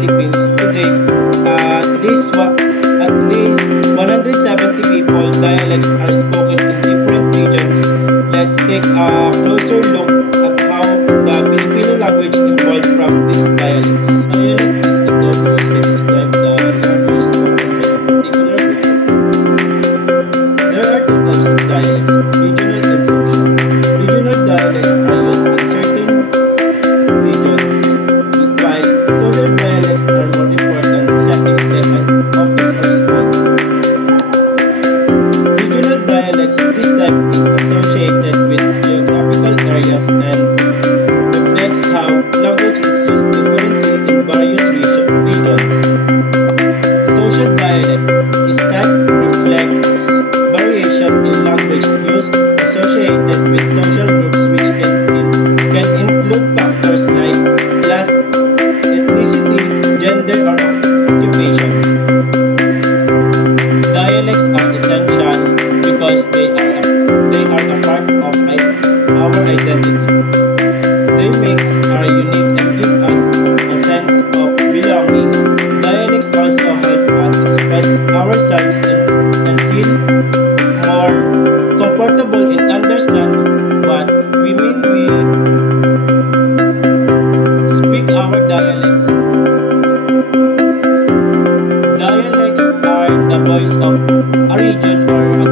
Philippines today, at least 170 people dialects are spoken in different regions. Let's take a closer look at how the Filipino language evolved from these dialects. Dialect is the term used to describe the language spoken by a particular group. There are two types of dialects, regional and social. Regional dialects are used in certain regions, while social dialects are more important in settings like an office or school. Regional dialects, this type is associated with geographical areas and reflects how language is used differently in various regions. Social dialect, this type reflects variation in language use associated with social groups which can include factors like class, ethnicity, gender, or occupation. Dialects are essential because they are a part of our identity. They make our unique and give us a sense of belonging. Dialects also help us express ourselves and feel more comfortable in understanding what we mean we speak our dialects. Dialects are the voice of a region or a